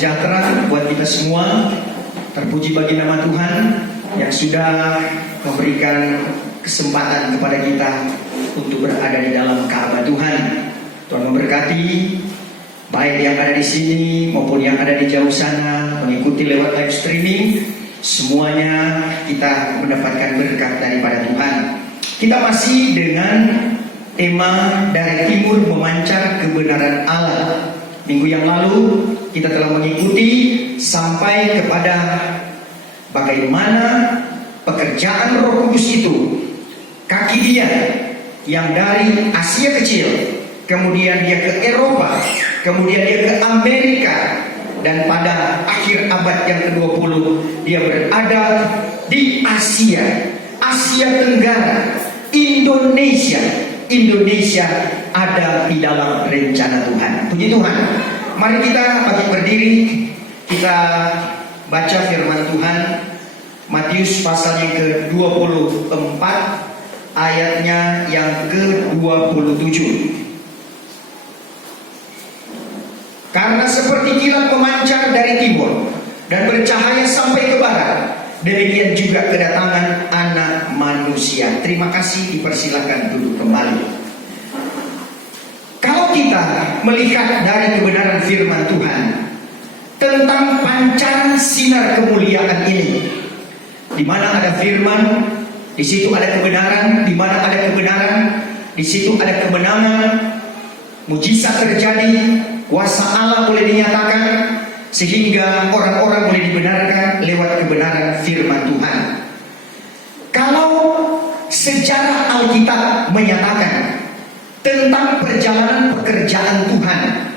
sejahtera buat kita semua. Terpuji bagi nama Tuhan yang sudah memberikan kesempatan kepada kita untuk berada di dalam Ka'bah Tuhan. Tuhan memberkati baik yang ada di sini maupun yang ada di jauh sana, mengikuti lewat live streaming. Semuanya kita mendapatkan berkat daripada Tuhan. Kita masih dengan tema dari timur memancar kebenaran Allah. Minggu yang lalu kita telah mengikuti sampai kepada bagaimana pekerjaan Roh Kudus itu, kaki dia yang dari Asia Kecil, kemudian dia ke Eropa, kemudian dia ke Amerika, dan pada akhir abad yang ke-20 dia berada di Asia Tenggara, Indonesia ada di dalam rencana Tuhan. Puji Tuhan. Mari kita bangkit berdiri, kita baca firman Tuhan Matius pasal yang ke-24 ayatnya yang ke-27. Karena seperti kilat memancar dari timur dan bercahaya sampai ke barat, demikian juga kedatangan Anak Manusia. Terima kasih, dipersilakan duduk kembali. Kalau kita melihat dari kebenaran firman Tuhan tentang pancaran sinar kemuliaan ini, di mana ada firman, di situ ada kebenaran. Di mana ada kebenaran, di situ ada kemenangan. Mujizat terjadi, kuasa Allah boleh dinyatakan, sehingga orang-orang boleh dibenarkan lewat kebenaran firman Tuhan. Kalau sejarah Alkitab menyatakan tentang perjalanan pekerjaan Tuhan,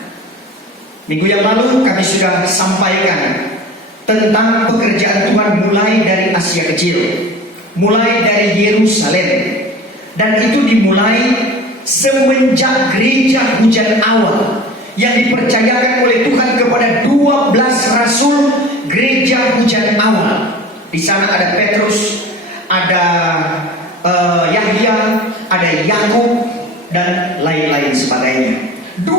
minggu yang lalu kami sudah sampaikan tentang pekerjaan Tuhan mulai dari Asia Kecil, mulai dari Yerusalem, dan itu dimulai semenjak gereja hujan awal yang dipercayakan oleh Tuhan kepada 12 rasul gereja hujan awal. Di sana ada Petrus, ada Yahya, ada Yakub, dan lain-lain sebagainya. 12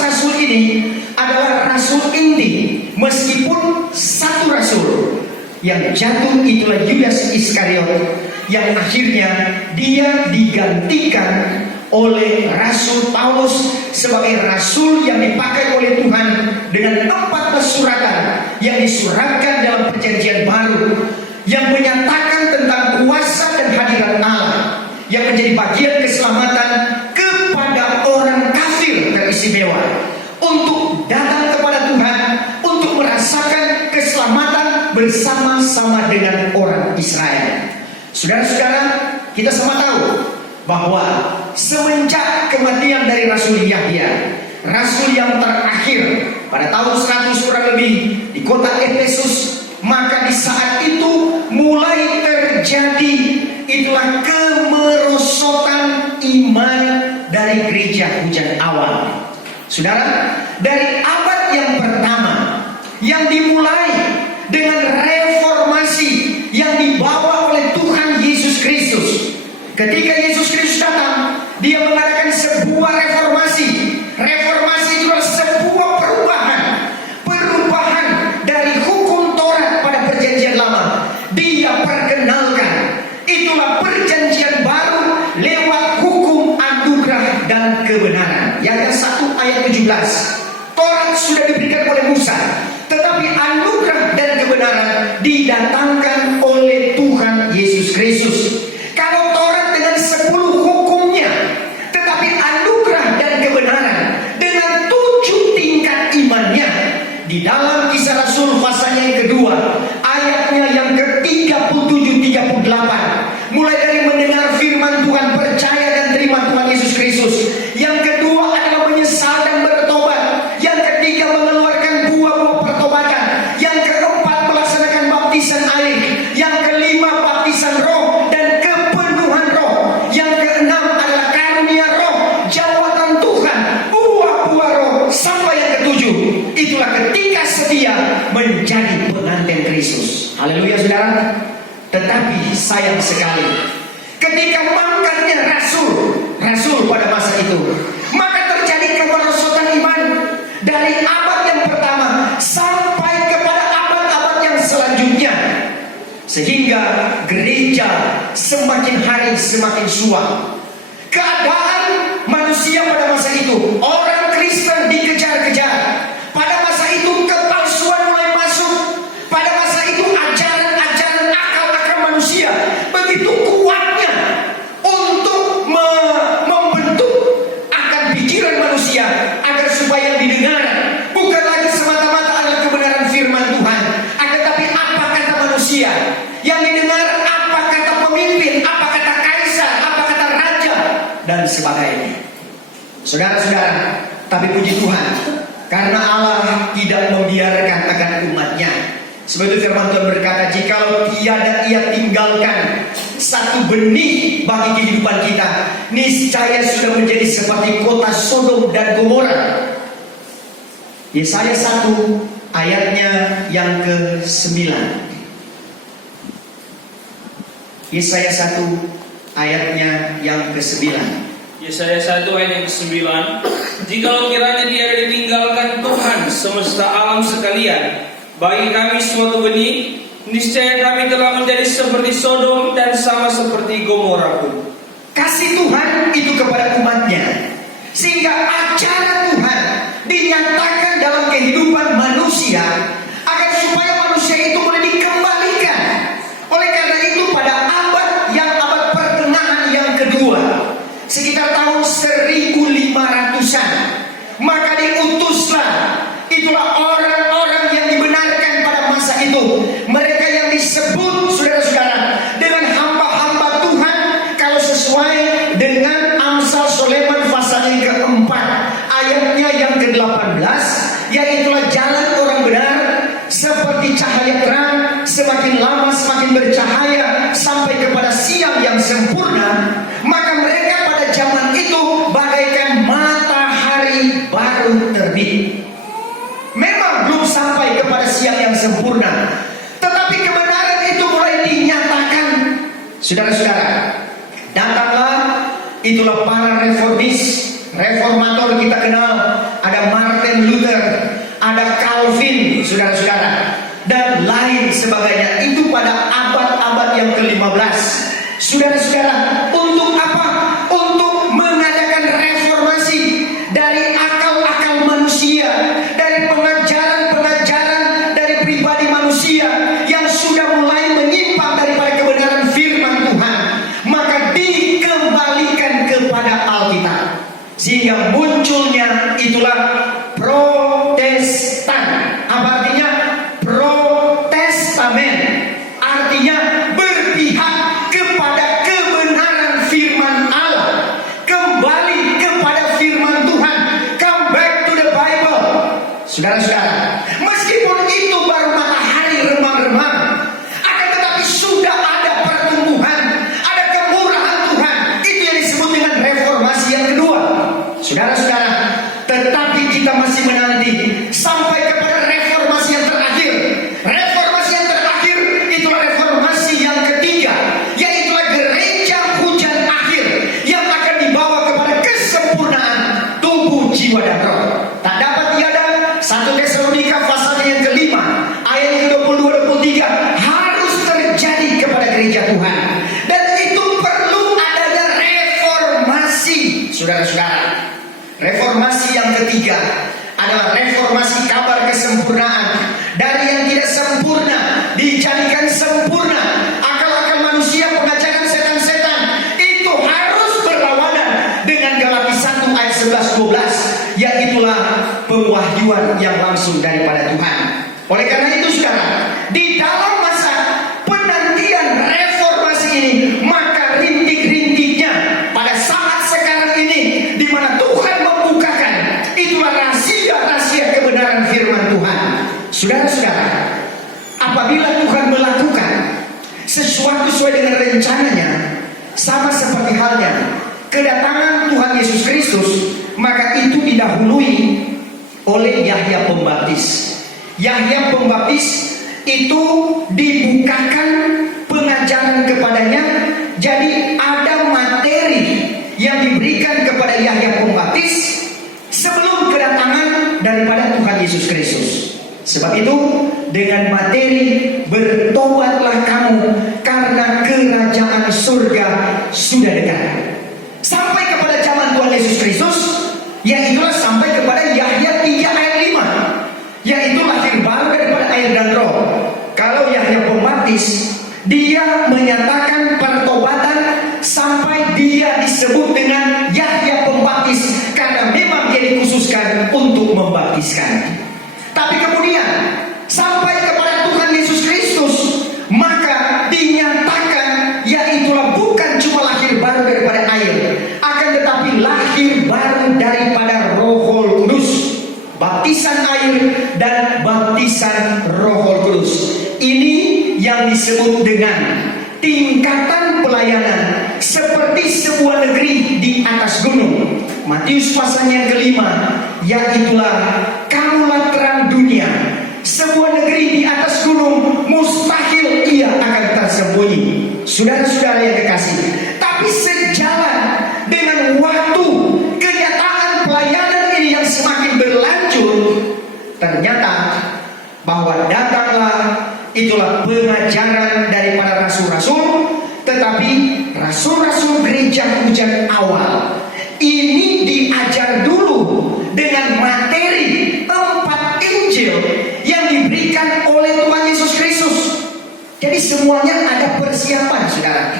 rasul ini adalah rasul inti, meskipun satu rasul yang jatuh itulah Yudas Iskariot, yang akhirnya dia digantikan oleh Rasul Paulus sebagai rasul yang dipakai oleh Tuhan dengan 14 suratan yang disuratkan dalam perjanjian baru, yang menyatakan tentang kuasa dan hadirat Allah yang menjadi bagian keselamatan kepada orang kafir teristimewa untuk datang kepada Tuhan, untuk merasakan keselamatan bersama-sama dengan orang Israel. Saudara-saudara, kita semua tahu bahwa semenjak kematian dari Rasul Yahya, rasul yang terakhir pada tahun 100 kurang lebih di kota Efesus, maka di saat itu mulai terjadi itulah kemerosotan iman dari gereja hujan awal. Saudara, dari abad yang pertama yang dimulai dengan reformasi yang dibawa oleh Tuhan Yesus Kristus. Ketika Yesus Kristus datang, dia mengadakan sebuah reformasi. Reformasi itu adalah sebuah perubahan dari hukum Taurat pada perjanjian lama. Dia perkenalkan, itulah perjanjian baru lewat hukum anugerah dan kebenaran. Yang 1 ayat 17. Taurat sudah diberikan oleh Musa, tetapi anugerah dan kebenaran didatangkan oleh Tuhan Yesus Kristus. Kalau Taurat dengan 10 hukumnya, tetapi anugerah dan kebenaran dengan 7 tingkat imannya. Di dalam Kisah Rasul pasalnya yang kedua, ayatnya yang ke-37-38, mulai dari mendengar firman Tuhan, percaya dan terima Tuhan Yesus Kristus. Yang kedua adalah menyesal dan bertobat. Yang ketiga mengeluarkan buah-buah pertobatan. Yang keempat melaksanakan baptisan air. Yang kelima baptisan roh dan kepenuhan roh. Yang keenam adalah karunia roh, jawatan Tuhan, buah-buah roh, sampai yang ketujuh itulah ketika setia menjadi pengantin Kristus. Haleluya, saudara. Tetapi sayang sekali, ketika mangkatnya rasul pada masa itu, maka terjadi kemerosotan iman dari abad yang pertama sampai sehingga gereja semakin hari semakin suam. Keadaan manusia pada masa itu, orang Kristen dikejar-kejar. Pada masa itu kepalsuan mulai masuk. Pada masa itu ajaran-ajaran akal-akal manusia begitu kuatnya untuk membentuk akan pikiran manusia agar supaya yang didengar bukan lagi semata-mata adalah kebenaran firman Tuhan, akan tapi apa kata manusia. Yang didengar apa kata pemimpin, apa kata kaisar, apa kata raja, dan sebagainya. Saudara-saudara, tapi puji Tuhan, karena Allah tidak membiarkan akan umatnya. Sebab itu firman Tuhan berkata, jikalau tiada ia tinggalkan satu benih bagi kehidupan kita, niscaya sudah menjadi seperti kota Sodom dan Gomora. Yesaya 1 ayatnya yang ke-9. Yesaya 1 ayatnya yang ke-9. Yesaya 1 ayat yang ke-9. Jikalau kiranya dia ditinggalkan Tuhan semesta alam sekalian bagi kami suatu benih, niscaya kami telah menjadi seperti Sodom dan sama seperti Gomora pun. Kasih Tuhan itu kepada umatnya, sehingga ajaran Tuhan dinyatakan dalam kehidupan manusia agar supaya manusia itu boleh dikembalikan. Oleh karena itu pada abad pertengahan yang kedua, sekitar tahun 1500-an, maka diutuslah itulah orang-orang yang dibenarkan pada masa itu. Mereka yang disebut saudara-saudara dengan hamba-hamba Tuhan, kalau sesuai dengan Amsal Soleman pasal yang keempat ayatnya yang ke-18, yaitulah jalan orang benar seperti cahaya terang, semakin lama semakin bercahaya sampai kepada siang yang sempurna. Maka mereka pada zaman itu bagaikan matahari baru terbit. Memang belum sampai kepada siang yang sempurna, tetapi kebenaran itu mulai dinyatakan. Saudara-saudara, datanglah itulah para reformator kita kenal. Ada Martin Luther, ada Calvin, saudara-saudara, dan lain sebagainya. Itu pada abad-abad yang ke-15. Saudara-saudara, untuk apa? Untuk mengadakan reformasi dari akal-akal manusia, dari pengajaran-pengajaran dari pribadi manusia yang sudah mulai menyimpang daripada kebenaran firman Tuhan, maka dikembalikan kepada Alkitab, sehingga munculnya itulah Protestan. Apa artinya? Protestamen artinya berpihak kepada kebenaran firman Allah, kembali kepada firman Tuhan, come back to the Bible. Saudara-saudara, meskipun itu baru matahari remang-remang, akan tetapi sudah ada pertumbuhan, ada kemurahan Tuhan. Itu yang disebut dengan reformasi yang kedua. Saudara-saudara, tetapi kita masih menanti sampai kepada reformasi yang terakhir. Reformasi yang terakhir itulah reformasi yang ketiga, yaitulah gereja hujan akhir yang akan dibawa kepada kesempurnaan tubuh, jiwa, dan roh. Tak dapat tiada 1 Tesalonika pasalnya yang kelima ayat yang ke-22-23 harus terjadi kepada gereja Tuhan, dan itu perlu adanya reformasi. Saudara-saudara, reformasi yang ketiga adalah reformasi kabar kesempurnaan. Dari yang tidak sempurna dijadikan sempurna. Akal-akal manusia, pengajaran setan-setan itu harus berlawanan dengan Galati 1 ayat 11-12, yaitulah pewahyuan yang langsung daripada Tuhan. Oleh karena itu saudara, di dalam masa penantian reformasi ini, maka rintik-rintiknya pada saat sekarang ini, di mana Tuhan membukakan itulah rahasia-rahasia kebenaran firman Tuhan. Saudara-saudara, apabila Tuhan melakukan sesuatu sesuai dengan rencananya, sama seperti halnya kedatangan Tuhan Yesus Kristus, maka itu didahului oleh Yahya Pembaptis. Yahya Pembaptis itu dibukakan pengajaran kepadanya. Jadi ada materi yang diberikan kepada Yahya Pembaptis sebelum kedatangan daripada Tuhan Yesus Kristus. Sebab itu dengan materi bertobatlah kamu kamu, karena kerajaan surga sudah dekat. Sampai kepada zaman Tuhan Yesus Kristus, yaitulah sampai kepada Yahya 3 ayat 5, yaitu lahir baru daripada air dan roh. Kalau Yahya Pembaptis, dia menyatakan pertobatan sampai dia disebut dengan Yahya Pembaptis, karena memang dia dikhususkan untuk membaptiskan. Tapi kemudian sampai kepada Tuhan Yesus Kristus, maka dinyatakan yaitulah bukan cuma lahir baru daripada air, akan tetapi lahir baru daripada Roh Kudus. Baptisan air dan baptisan Roh Kudus. Ini yang disebut dengan tingkatan pelayanan seperti sebuah negeri di atas gunung. Matius pasal yang kelima, yaitulah kamulah terang dunia. Sebuah negeri di atas gunung mustahil ia akan tersembunyi. Saudara-saudara yang kekasih, tapi sejalan dengan waktu, kenyataan pelayanan ini yang semakin berlanjut, ternyata bahwa datanglah itulah pengajaran daripada rasul-rasul, tetapi rasul-rasul gereja hujan awal ini diajar dulu dengan materi 4 Injil yang diberikan oleh Tuhan Yesus Kristus. Jadi semuanya ada persiapan, saudara.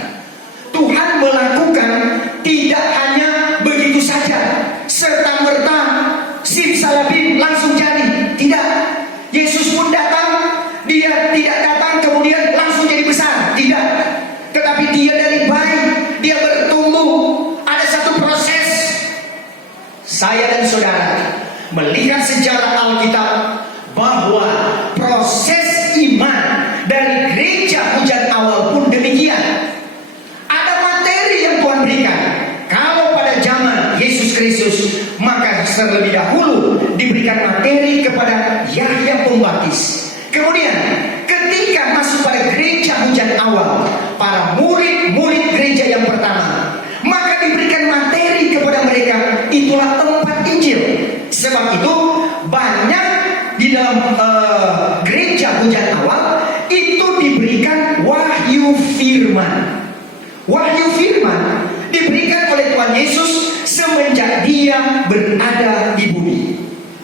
Tuhan melakukan tidak hanya begitu saja, serta-merta simsalabim langsung jadi. Tidak. Yesus pun datang, dia tidak datang kemudian langsung jadi besar. Tidak. Tetapi dia dari bayi, dia bertumbuh. Ada satu proses. Saya dan saudara melihat sejarah Alkitab bahwa proses iman dari gereja hujan awal pun demikian. Ada materi yang Tuhan berikan. Kalau pada zaman Yesus Kristus, maka terlebih dahulu diberikan materi kepada Yahya Pembaptis. Kemudian ketika masuk pada gereja hujan awal, para murid-murid gereja yang pertama, maka diberikan materi kepada mereka, itulah 4 Injil. Sebab itu banyak di dalam gereja hujan awal itu diberikan wahyu firman. Wahyu firman diberikan oleh Tuhan Yesus semenjak dia berada di bumi.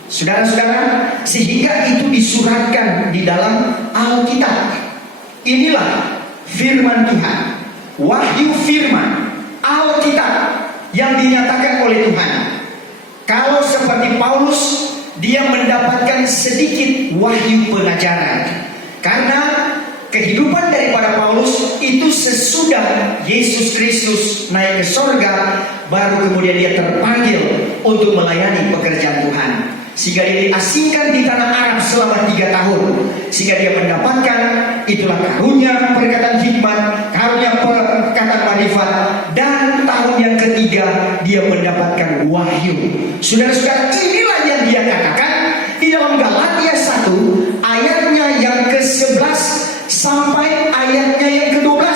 Saudara-saudara, sehingga itu disuratkan di dalam Alkitab. Inilah firman Tuhan, wahyu firman Alkitab yang dinyatakan oleh Tuhan. Kalau seperti Paulus, dia mendapatkan sedikit wahyu pengajaran, karena kehidupan daripada Paulus itu sesudah Yesus Kristus naik ke sorga, baru kemudian dia terpanggil untuk melayani pekerjaan Tuhan. Sehingga dia diasingkan di tanah Arab selama 3 tahun. Sehingga dia mendapatkan itulah karunia perkataan hikmat, karunia perkataan marifat, dan tahun yang ketiga dia mendapatkan wahyu. Saudara-saudara, inilah yang dia katakan di dalam Galatia 1 ayatnya yang ke-11 sampai ayatnya yang ke-12,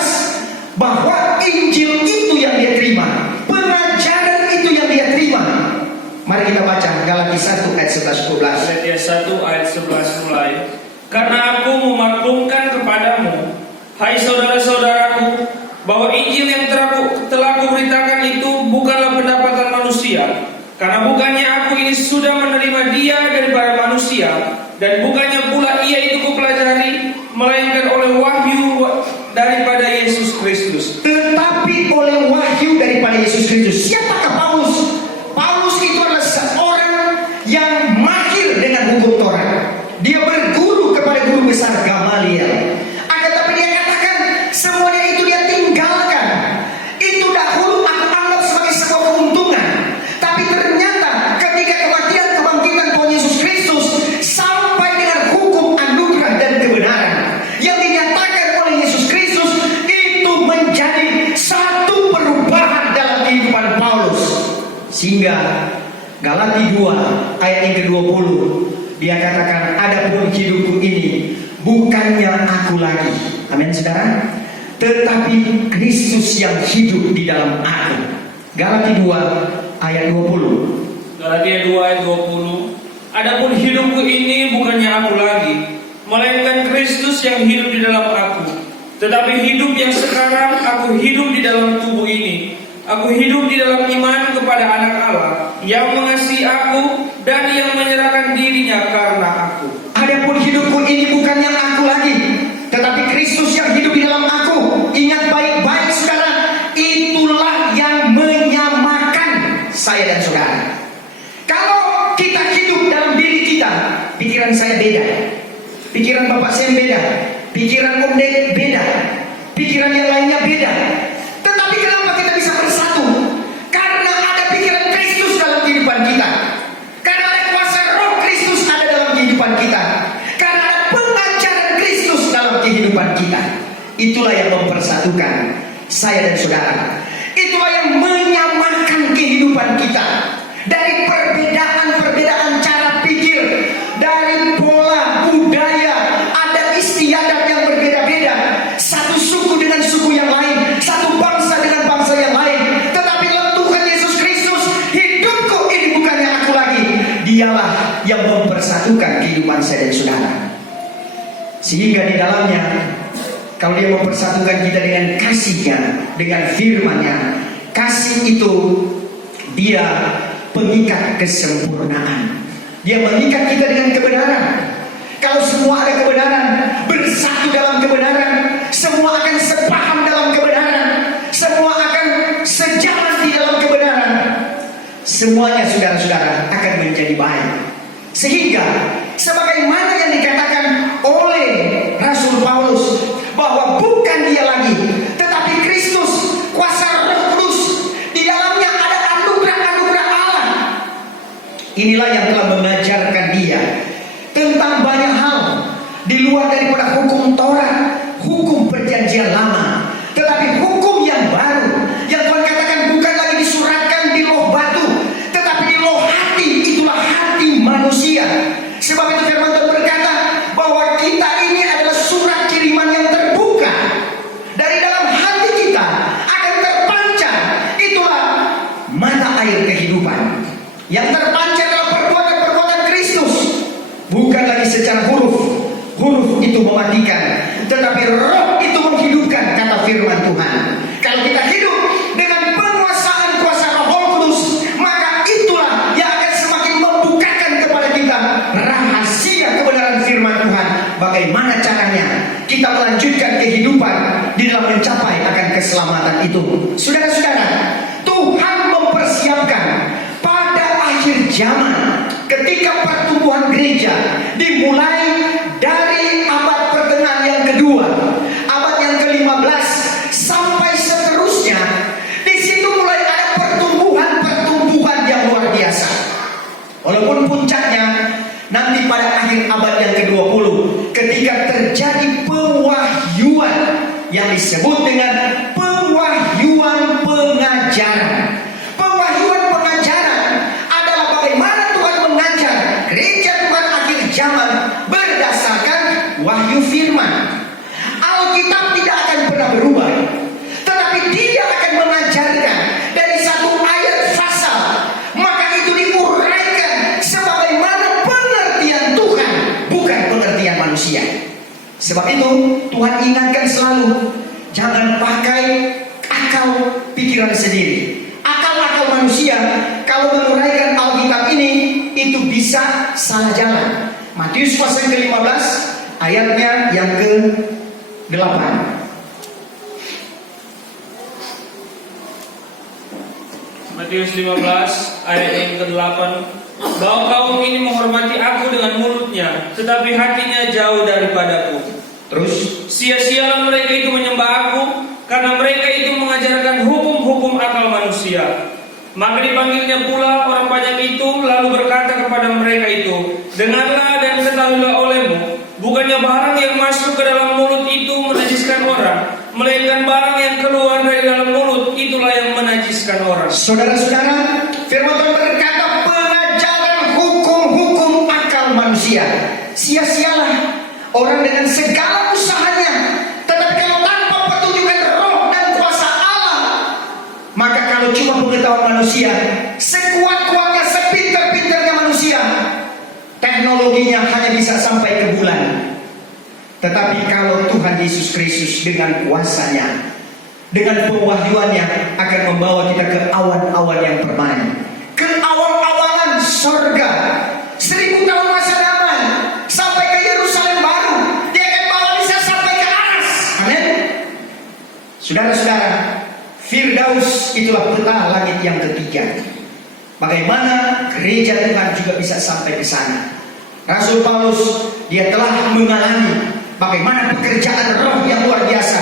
bahwa Injil itu yang dia terima, pengajaran itu yang dia terima. Mari kita baca Galatia 1 ayat 11-12. Galatia 1 ayat 11 mulai. Karena aku memaklumkan kepadamu, hai saudara-saudaraku, bahwa Injil yang telah kuberitakan itu bukanlah pendapatan manusia. Karena bukannya aku ini sudah menerima dia daripada manusia, dan bukannya pula ia itu kupelajari, melainkan oleh wahyu daripada Yesus Kristus. Tetapi oleh wahyu daripada Yesus Kristus. Siapakah Paulus? Paulus itu adalah seorang yang mahir dengan hukum Taurat. Dia berguru kepada guru besar Gamaliel. Akan tapi dia katakan semuanya itu dia tinggalkan. Itu dahulu aku anggap sebagai sebuah keuntungan. Tapi ternyata ketika kebangkitan Tuhan Yesus Kristus sampai dengan hukum anugerah dan kebenaran yang dinyatakan oleh Yesus Kristus, itu menjadi satu perubahan dalam kehidupan Paulus. Sehingga Galatia 2 ayat yang ke-20 dia katakan, adapun hidupku ini bukannya aku lagi, amin saudara, tetapi Kristus yang hidup di dalam aku. Galatia 2 ayat 20. Galatia 2 ayat 20. Adapun hidupku ini bukannya aku lagi, melainkan Kristus yang hidup di dalam aku. Tetapi hidup yang sekarang aku hidup di dalam tubuh ini. Aku hidup di dalam iman kepada Anak Allah yang mengasihi aku dan yang menyerahkan dirinya karena aku. Adapun hidupku ini bukan yang aku lagi, tetapi Kristus yang hidup di dalam aku. Ingat baik-baik saudara, itulah yang menyamakan saya dan saudara. Kalau kita hidup dalam diri kita, pikiran saya beda, pikiran bapak saya beda, pikiran Om Dek beda, pikiran yang lainnya beda. Tetapi kenapa kita bisa bersatu? Karena ada pikiran Kristus dalam kehidupan kita. Karena ada kuasa Roh Kristus ada dalam kehidupan kita. Karena ada pengajaran Kristus dalam kehidupan kita. Itulah yang mempersatukan saya dan saudara. Itulah yang menyamakan kehidupan kita. Dari perbedaan-perbedaan cara pikir, dari pola budaya, ada istiadat yang berbeda-beda. Satu suku dengan suku yang lain, satu bangsa dengan bangsa yang lain. Tetapi dalam Tuhan Yesus Kristus, hidupku ini bukannya aku lagi. Dialah yang mempersatukan kehidupan saya dan saudara. Sehingga di dalamnya, kalau dia mempersatukan kita dengan kasih-Nya, dengan firman-Nya, kasih itu dia pengikat kesempurnaan. Dia mengikat kita dengan kebenaran. Kalau semua ada kebenaran, bersatu dalam kebenaran, semua akan sepaham dalam kebenaran, semua akan sejalan di dalam kebenaran, semuanya saudara-saudara akan menjadi baik. Sehingga sebagaimana yang dikatakan oleh Rasul Paulus, bahwa bukan dia lagi, tetapi Kristus, kuasa Roh Kudus, di dalamnya ada anugerah-anugerah Allah. Inilah yang telah mengajarkan dia tentang banyak hal di luar daripada hukum Taurat, hukum perjanjian lama, tetapi hukum yang baru, yang Tuhan katakan bukan lagi disuratkan di loh batu, tetapi di loh hati. Itulah hati manusia. Sebab itu firman Tuhan berkata bahwa kita ini adalah surat kiriman yang terbuka. Dari dalam hati kita akan terpancar, itulah mata air kehidupan yang terpancar dalam perbuatan-perbuatan Kristus. Bukan lagi secara huruf, huruf itu mematikan, tetapi roh itu menghidupkan, kata firman Tuhan. Kalau kita hidup dengan penguasaan kuasa Roh Kudus, maka itulah yang akan semakin membukakan kepada kita rahasia kebenaran firman Tuhan. Bagaimana caranya kita melanjutkan kehidupan di dalam mencapai akan keselamatan itu. Saudara-saudara, Tuhan mempersiapkan pada akhir zaman, ketika pertumbuhan gereja dimulai dari abad pertengahan yang kedua, abad yang ke-15 sampai seterusnya, di situ mulai ada pertumbuhan yang luar biasa. Walaupun puncaknya nanti pada akhir abad yang ke-20, ketika terjadi pewahyuan yang disebut dengan pewahyuan pengajaran. Pewahyuan pengajaran adalah bagaimana Tuhan mengajar gereja Tuhan akhir zaman berdasarkan wahyu firman. Alkitab tidak akan pernah berubah, tetapi dia akan mengajarkan dari satu ayat pasal, maka itu diuraikan sebagaimana pengertian Tuhan, bukan pengertian manusia. Sebab itu Tuhan ingatkan selalu, jangan pakai akal pikiran sendiri. Akal-akal manusia kalau menguraikan Alkitab ini, itu bisa salah jalan. Matius pasal ke-15 ayatnya yang ke-8. Matius 15 ayat yang ke-8, bahwa kaum ini menghormati aku dengan mulutnya, tetapi hatinya jauh daripadaku. Terus, Sia-sialah mereka itu menyembah aku, karena mereka itu mengajarkan hukum-hukum akal manusia. Maka dipanggilnya pula orang banyak itu, lalu berkata kepada mereka itu, dengarlah dan ketahuilah olehmu, bukannya barang yang masuk ke dalam mulut itu menajiskan orang, melainkan barang yang keluar dari dalam mulut, itulah yang menajiskan orang. saudara-saudara, firman Tuhan berkata pengajaran hukum-hukum akal manusia. Sia-sialah orang dengan segala usahanya, tetapi kalau tanpa petunjukan Roh dan kuasa Allah, maka kalau cuma pengetahuan manusia, sekuat-kuatnya, sepintar-pintarnya manusia, teknologinya hanya bisa sampai ke bulan. Tetapi kalau Tuhan Yesus Kristus dengan kuasanya, dengan pewahyuannya akan membawa kita ke awan-awan yang permanen, ke awal-awalan sorga, 1000 tahun masa damai, sampai ke Yerusalem baru. Dia akan bawa bisa sampai ke atas. Amin. Saudara-saudara, Firdaus itulah peta langit yang ketiga. Bagaimana gereja Tuhan juga bisa sampai ke sana. Rasul Paulus, dia telah mengalami bagaimana pekerjaan roh yang luar biasa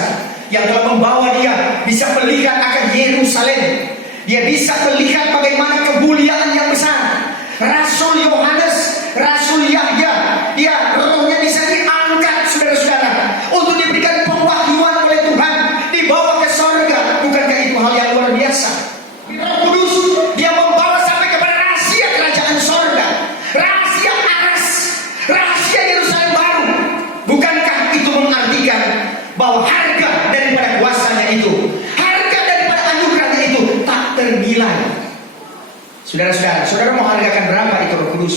yang telah membawa dia bisa melihat akan Yerusalem. Dia bisa melihat bagaimana kemuliaan yang besar. Rasul Yohanes, Rasul Yahya, dia rohnya bisa diangkat, saudara-saudara, untuk diberikan pewahyuan oleh Tuhan, dibawa ke sorga. Bukankah itu hal yang luar biasa? Roh Kudus, dia membawa sampai kepada rahasia kerajaan sorga, rahasia aras, rahasia Yerusalem baru. Bukankah itu mengartikan bahwa harga daripada kuasanya itu, harga daripada anugerahnya itu tak ternilai? Saudara-saudara, saudara mau hargakan berapa itu Roh Kudus?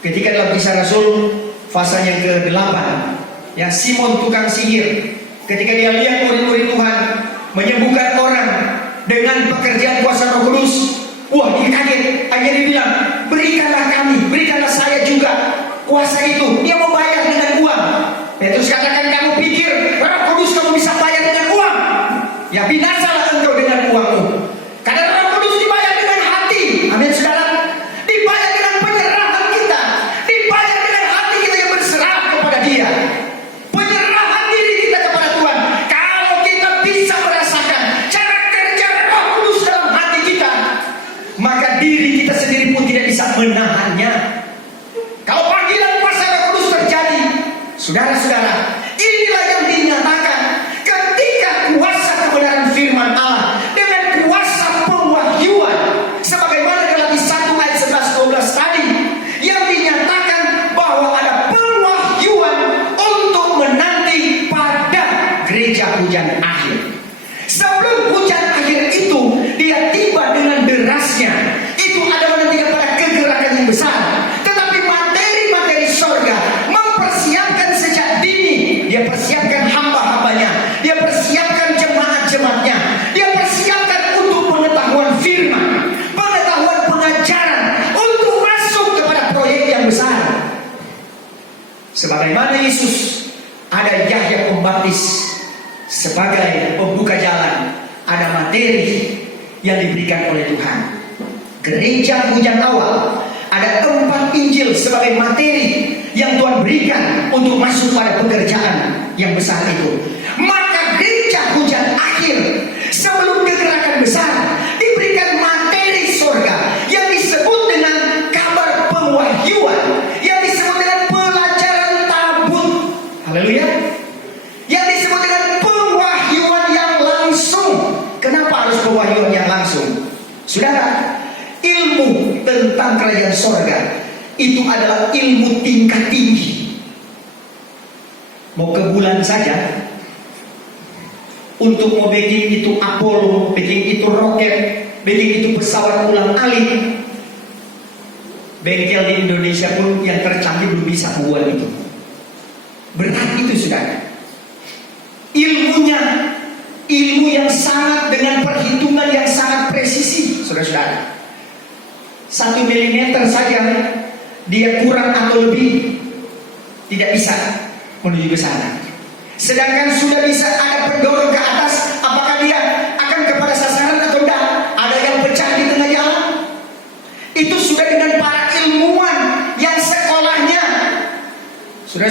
Ketika dalam Kisah Rasul pasal yang ke-8, ya, Simon tukang sihir, ketika dia lihat murid-murid Tuhan menyembuhkan orang dengan pekerjaan kuasa Roh Kudus, wah, dia kaget. Akhirnya dia bilang, berikanlah kami, berikanlah saya juga kuasa itu. Dia mau bayar dengan uang. Petrus katakan, kamu pikir Roh Kudus kamu bisa bayar dengan uang? Ya, binasalah engkau dengan uangmu. Karena Roh Kudus dibayar dengan hati. Amin, saudara. Dibayar dengan penyerahan kita, dibayar dengan hati kita yang berserah kepada Dia, penyerahan diri kita kepada Tuhan. Kalau kita bisa merasakan cara kerja Roh Kudus dalam hati kita, maka diri kita sendiri pun tidak bisa menahannya. Kalau panggilan kuasa Roh Kudus terjadi, saudara-saudara, inilah yang dinyatakan ketika kuasa kebenaran firman Allah dengan kuasa pewahyuan, sebagaimana dalam 1 ayat 11-12 tadi, yang dinyatakan bahwa ada pewahyuan untuk menanti pada gereja hujan akhir. Sebelum hujan akhir itu dia tiba dengan derasnya, itu ada menantikan pada kegerakan yang besar. Tetapi materi-materi sorga mempersiapkan sejak dini. Dia persiapkan hamba-hambanya, dia persiapkan jemaat-jemaatnya, dia persiapkan untuk pengetahuan firman, pengetahuan pengajaran, untuk masuk kepada proyek yang besar. Sebagaimana Yesus, ada Yahya Pembaptis sebagai pembuka jalan, ada materi yang diberikan oleh Tuhan. Gereja hujan awal, ada 4 Injil sebagai materi yang Tuhan berikan untuk masuk pada pekerjaan yang besar itu. Maka gereja hujan akhir, sebelum kegerakan besar, diberikan materi sorga yang disebut dengan kabar pewahyuan, yang disebut dengan pelajaran tabut. Haleluya. Yang disebut dengan pewahyuan yang langsung. Kenapa harus pewahyuan yang langsung? Saudara, ilmu tentang kerajaan sorga itu adalah ilmu tingkat tinggi. Mau ke bulan saja, untuk mau bikin itu Apollo, bikin itu roket, bikin itu pesawat ulang-alik, bengkel di Indonesia pun yang tercanggih belum bisa buat itu. Berat itu, saudara. Ilmunya, ilmu yang sangat dengan perhitungan yang sangat presisi, saudara-saudara. 1 milimeter saja dia kurang atau lebih tidak bisa menuju ke sana. Sedangkan sudah bisa ada pendorong ke atas, apakah dia akan kepada sasaran atau tidak? Ada yang pecah di tengah jalan. Itu sudah dengan para ilmuwan yang sekolahnya. Sudah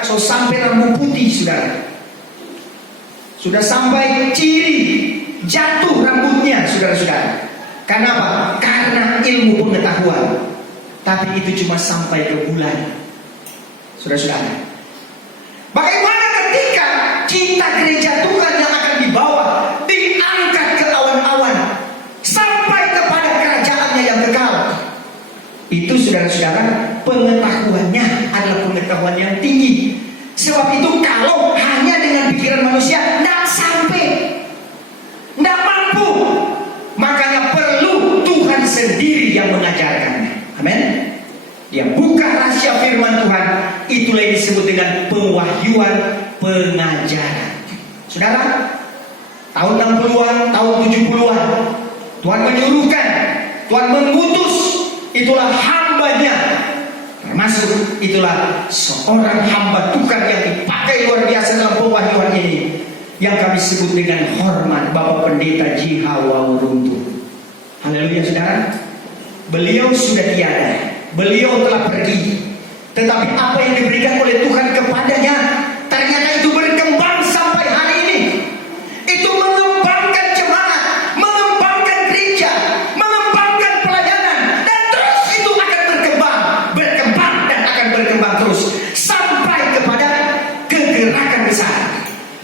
so sampai rambut putih, saudara. Sudah sampai ciri jatuh rambutnya, saudara-saudara. Kenapa? Karena ilmu pengetahuan. Tapi itu cuma sampai ke bulan, saudara-saudara. Bagaimana ketika kita gereja Tuhan yang akan dibawa, diangkat ke awan-awan, sampai kepada kerajaannya yang kekal? Itu, saudara-saudara, pengetahuannya adalah pengetahuan yang tinggi. Sebab itu kalau hanya dengan pikiran manusia, tidak sampai, tidak mampu. Makanya perlu Tuhan sendiri yang mengajarkannya. Amin. Dia buka rahasia firman Tuhan, itu Itulah yang disebut dengan pewahyuan pengajaran. Saudara, tahun 60-an, tahun 70-an, Tuhan menyuruhkan, Tuhan mengutus, itulah hambanya. Termasuk itulah seorang hamba Tuhan yang dipakai luar biasa dalam pewahyuan ini, yang kami sebut dengan hormat Bapak Pendeta J.H. Wauruntu. Haleluya saudara. Beliau sudah tiada, beliau telah pergi, tetapi apa yang diberikan oleh Tuhan kepadanya ternyata itu berkembang sampai hari ini. Itu mengembangkan jemaat, mengembangkan gereja, mengembangkan pelayanan, dan terus itu akan berkembang dan akan berkembang terus sampai kepada kegerakan besar.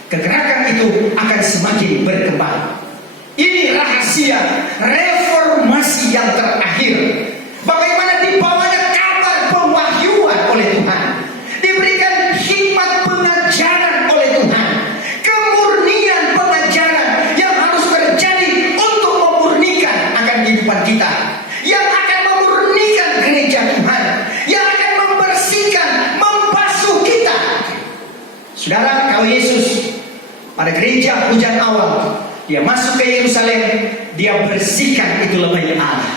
Kegerakan itu akan semakin berkembang. Ini rahasia reformasi yang terakhir. Bagaimana dibawanya kabar pewahyuan oleh Tuhan, diberikan hikmat pengajaran oleh Tuhan, kemurnian pengajaran yang harus terjadi untuk memurnikan akan kehidupan kita, yang akan memurnikan gereja Tuhan, yang akan membersihkan, membasuh kita. Saudara, kalau Yesus pada gereja hujan awal, dia masuk ke Yerusalem, dia bersihkan itu lembaga Allah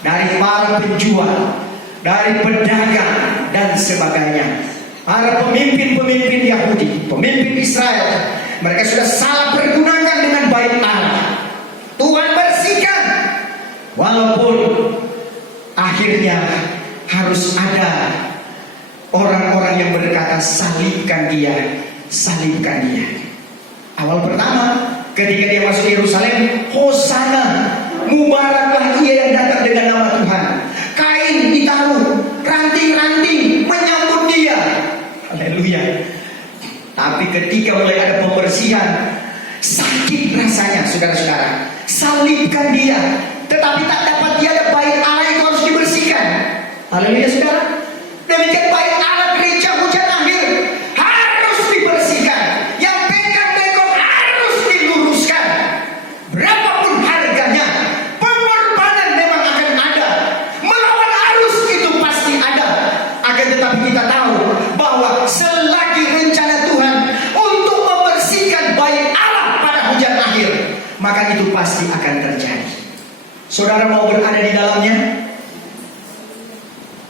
dari para penjual, dari pedagang dan sebagainya. Para pemimpin-pemimpin Yahudi, pemimpin Israel, mereka sudah salah pergunakan dengan baik Allah. Tuhan bersihkan, walaupun akhirnya harus ada orang-orang yang berkata salibkan dia, salibkan dia. Awal pertama ketika dia masuk Yerusalem, Hosana, mubaraklah ia yang datang dengan nama Tuhan. Kain ditaruh, ranting-ranting menyambut dia. Haleluya. Tapi ketika mulai ada pembersihan, sakit rasanya saudara-saudara. Salibkan dia, tetapi tak dapat dia ada bait Allah itu harus dibersihkan. Haleluya saudara. Demikian bait Allah gereja hujan akhir harus dibersihkan. Yang bengkak-bengkok harus diluruskan. Berapapun harganya, pengorbanan memang akan ada. Melawan arus itu pasti ada. Akan tetapi kita tahu bahwa selagi rencana Tuhan untuk membersihkan bait Allah pada hujan akhir, maka itu pasti akan terjadi. Saudara mau berada di dalamnya?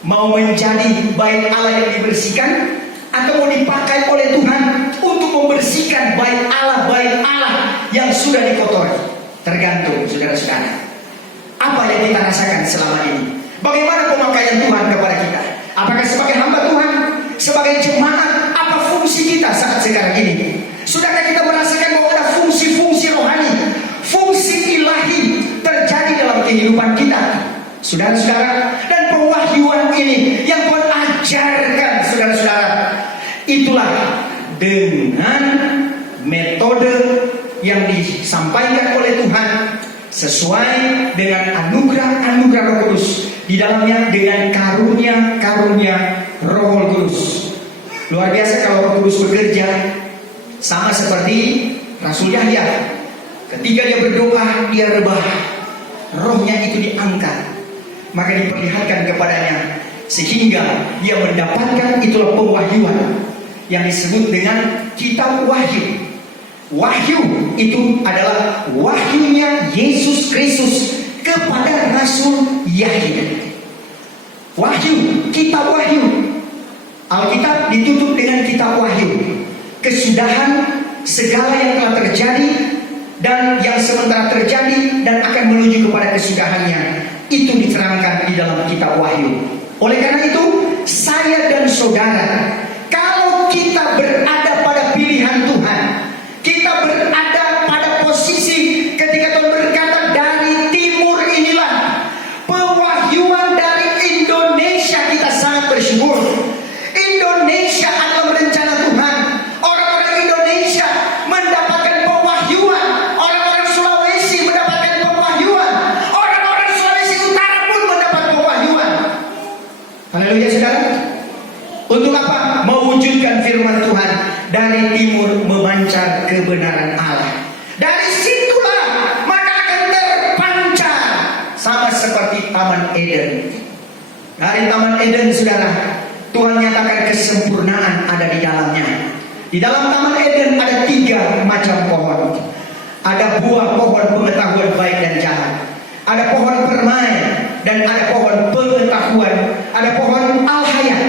Mau menjadi bait Allah yang dibersihkan, atau mau dipakai oleh Tuhan untuk membersihkan bait Allah yang sudah dikotori? Tergantung saudara-saudara. Apa yang kita rasakan selama ini? Bagaimana pemakaian Tuhan kepada kita? Apakah sebagai hamba Tuhan, sebagai jemaat, apa fungsi kita saat sekarang ini? Sudahkah kita merasakan bahwa ada fungsi-fungsi rohani, fungsi ilahi terjadi dalam kehidupan kita? Saudara-saudara, dan pewahyuan ini yang Tuhan ajarkan saudara-saudara, itulah dengan metode yang disampaikan oleh Tuhan sesuai dengan anugerah-anugerah Roh Kudus, di dalamnya dengan karunia-karunia Roh Kudus. Luar biasa kalau Roh Kudus bekerja, sama seperti Rasul Yahya. Ketika dia berdoa, dia rebah, rohnya itu diangkat, maka diperlihatkan kepadanya, sehingga dia mendapatkan itulah pewahyuan yang disebut dengan kitab Wahyu. Wahyu itu adalah wahyunya Yesus Kristus kepada Rasul Yahya. Wahyu, kitab Wahyu. Alkitab ditutup dengan kitab Wahyu, kesudahan segala yang telah terjadi dan yang sementara terjadi dan akan menuju kepada kesudahannya, itu diterangkan di dalam kitab Wahyu. Oleh karena itu, saya dan saudara, kalau kita berada pada pilihan Tuhan, kita berada pada posisi ketika Tuhan berkata dari timur inilah pewahyuan dari Indonesia, kita sangat bersyukur. Indonesia adalah rencana Tuhan. Orang-orang Indonesia mendapatkan pewahyuan. Orang-orang Sulawesi mendapatkan pewahyuan. Orang-orang Sulawesi Utara pun mendapat pewahyuan. Haleluya saudara. Untuk apa? Mewujudkan firman Tuhan. Dari timur memancar kebenaran Allah. Dari situlah maka akan terpancar, sama seperti Taman Eden. Dari Taman Eden saudara, Tuhan nyatakan kesempurnaan ada di dalamnya. Di dalam Taman Eden ada 3 macam pohon. Ada buah pohon pengetahuan baik dan jahat. Ada pohon permai dan ada pohon pengetahuan. Ada pohon al-hayat.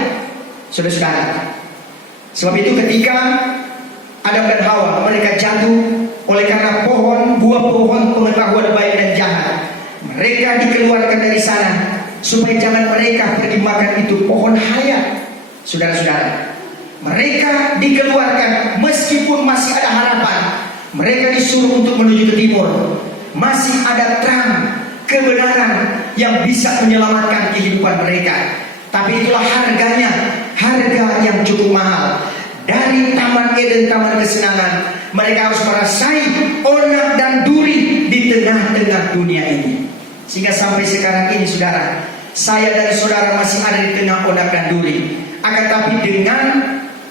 Saudara-saudara, sebab itu ketika Adam dan Hawa mereka jatuh oleh karena buah pohon pengetahuan baik dan jahat, mereka dikeluarkan dari sana supaya jangan mereka pergi makan itu pohon hayat. Saudara-saudara, mereka dikeluarkan meskipun masih ada harapan. Mereka disuruh untuk menuju ke timur. Masih ada terang kebenaran yang bisa menyelamatkan kehidupan mereka. Tapi itulah harganya, harga yang cukup mahal. Dari Taman Eden, taman kesenangan, mereka harus merasai onak dan duri di tengah-tengah dunia ini. Sehingga sampai sekarang ini saudara, saya dan saudara masih ada di tengah onak dan duri. Akan tapi dengan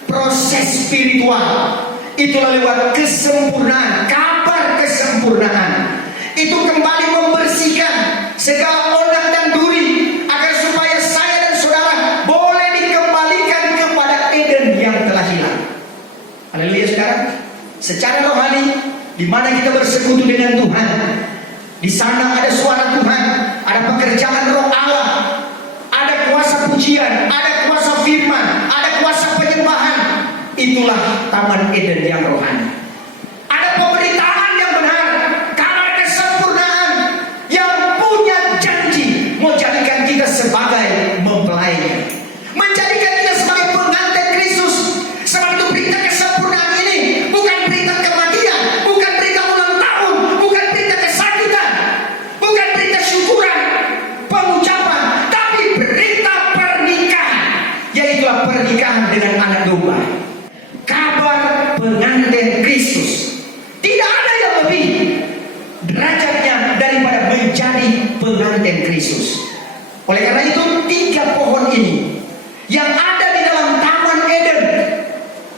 proses spiritual, itulah lewat kesempurnaan, kabar kesempurnaan, itu kembali membersihkan segala onak dan duri, agar supaya saya dan saudara boleh dikembalikan kepada Eden yang telah hilang. Haleluya saudara. Secara rohani, di mana kita bersekutu dengan Tuhan, di sana ada suara Tuhan, ada pekerjaan Roh Allah, ada kuasa pujian, ada kuasa firman, ada kuasa penyembahan. Itulah Taman Eden yang rohani. Ada pemberitaan yang benar, kabar kesempurnaan yang punya janji mau jadikan kita sebagai mempelainya, menjadikan kita sebagai pengantin Kristus. Sebab itu berita kesempurnaan ini bukan berita kematian, bukan berita ulang tahun, bukan berita kesakitan, bukan berita syukuran, pengucapan, tapi berita pernikahan, yaitulah pernikahan dengan anak domba. Kabar pengantin Kristus. Tidak ada yang lebih derajatnya daripada menjadi pengantin Kristus. Oleh karena itu 3 pohon ini yang ada di dalam Taman Eden,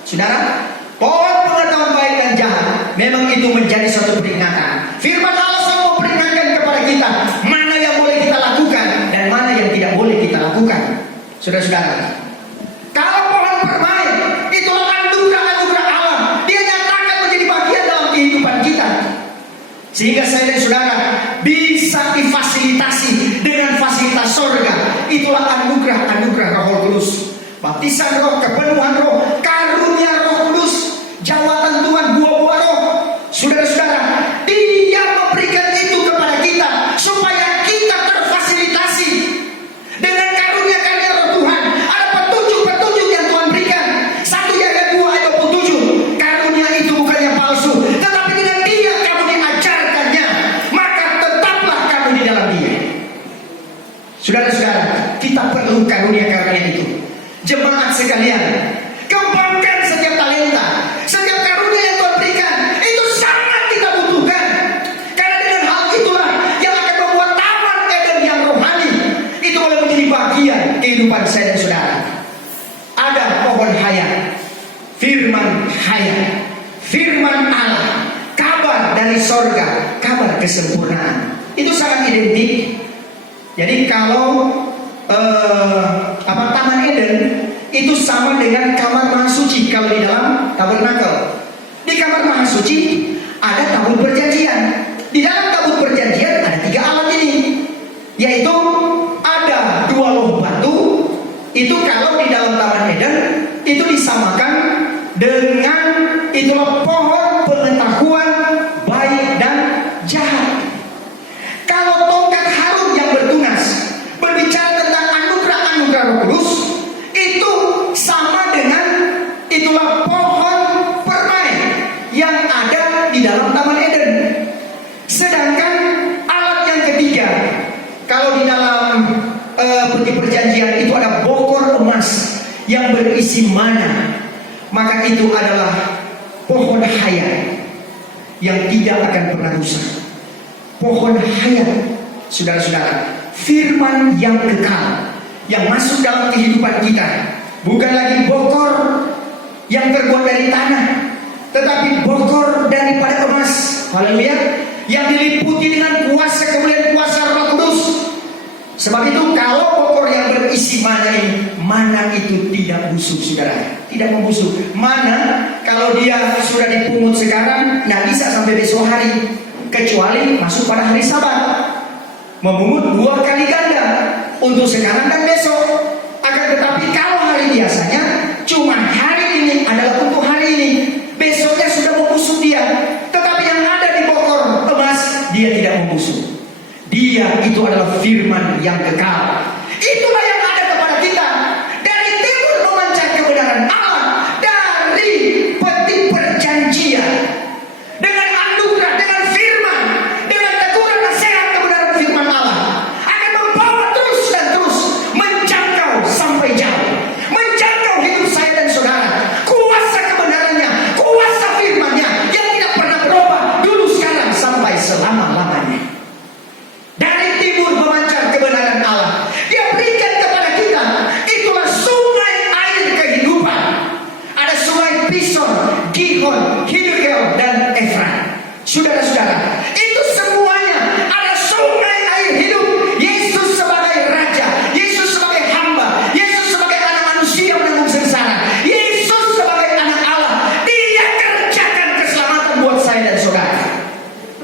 saudara, pohon pengetahuan baik dan jahat, memang itu menjadi suatu peringatan. Firman Allah selalu memperingatkan kepada kita mana yang boleh kita lakukan dan mana yang tidak boleh kita lakukan. Saudara-saudara, kalau pohon permai itulah anugerah Allah, dia nyatakan menjadi bagian dalam kehidupan kita, sehingga saya dan saudara bisa difasilitasi dengan fasilitas sorga. Itulah anugerah Roh Kudus, baptisan Roh, kepenuhan Roh, karunia Roh Kudus, jawatan Tuhan, buah-buah Roh. Saudara-saudara, dia memberikan itu kepada kita supaya kita terfasilitasi dengan karunia-karunia Roh Tuhan. Ada petunjuk-petunjuk yang Tuhan berikan. 1 Yakobus 2 ayat 27. Karunia itu bukannya palsu, tetapi dengan dia kamu diajarkannya, maka tetaplah kamu di dalam dia. Saudara-saudara, kita perlu karunia-karunia itu. Jemaat sekalian, kembangkan setiap talenta, setiap karunia yang Tuhan berikan. Itu sangat kita butuhkan, karena dengan hal itulah yang akan membuat Taman Eden yang rohani itu boleh menjadi bagian kehidupan saya dan saudara. Ada pohon hayat, firman hayat, firman Allah, kabar dari sorga, kabar kesempurnaan. Itu sangat identik. Jadi kalau Taman Eden itu sama dengan kamar maha suci kalau di dalam tabernakel. Di kamar maha suci ada tabut perjanjian. Di dalam tabut perjanjian ada 3 alat ini, yaitu ada 2 loh batu. Itu kalau di dalam Taman Eden itu disamakan dengan itulah pohon pengetahuan baik dan jahat. Kalau tongkat Harun yang bertunas berbicara tentang anugerah Roh Kudus, itu sama dengan itulah pohon permai yang ada di dalam Taman Eden. Sedangkan alat yang ketiga, kalau di dalam peti perjanjian itu ada bokor emas yang berisi mana, maka itu adalah pohon hayat yang tidak akan pernah rusak. Pohon hayat, saudara-saudara, firman yang kekal yang masuk dalam kehidupan kita, bukan lagi bokor yang terbuat dari tanah, tetapi bokor daripada emas. Haleluya, yang diliputi dengan kuasa kemuliaan kuasa Roh Kudus. Sebab itu kalau bokor yang berisi mana ini mana itu tidak busuk, saudara. Tidak membusuk. Mana kalau dia sudah dipungut sekarang, tidak bisa sampai besok hari, kecuali masuk pada hari Sabat. Memungut 2 kali ganda untuk sekarang dan besok. Akan tetapi kalau hari biasanya, cuma hari ini adalah untuk hari ini, besoknya sudah membusuk dia. Tetapi yang ada di bokor emas, dia tidak membusuk. Dia itu adalah firman yang kekal. Itulah yang ada kepada kita. Dari timur memancar kebenaran Allah, dari peti perjanjian, dengan anugerah, dengan firman, dengan teguran nasihat kebenaran firman Allah, akan membawa terus dan terus menjangkau sampai jauh, menjangkau hidup saya dan saudara. Kuasa kebenarannya, kuasa firmannya yang tidak pernah berubah dulu, sekarang, sampai selama-lamanya. Dari timur memancar kebenaran Allah. Dia berikan kepada kita, itulah sungai air kehidupan. Ada sungai Pison, Gihon, Hidrogel, dan Efrat. Saudara-saudara, itu semuanya ada sungai air hidup. Yesus sebagai Raja, Yesus sebagai hamba, Yesus sebagai anak manusia menanggung sengsara, Yesus sebagai anak Allah. Dia kerjakan keselamatan buat saya dan saudara.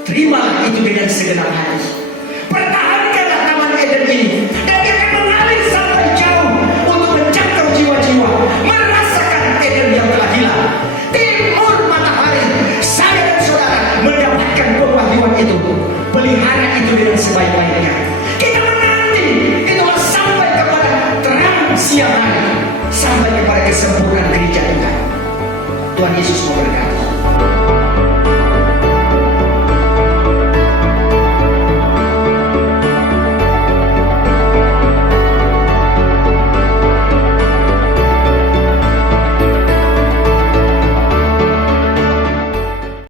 Terimalah itu dengan segenap hati. Pertahankanlah taman Eden ini, dan dia akan mengalir sampai jauh untuk menjangkau jiwa-jiwa, merasakan Eden yang telah hilang. Timur matahari, saya dan saudara mendapatkan pewahyuan itu. Pelihara itu dengan sebaik-baiknya. Kita menanti itulah sampai kepada terang siang hari, sampai kepada kesempurnaan gereja Tuhan. Tuhan Yesus memberkati.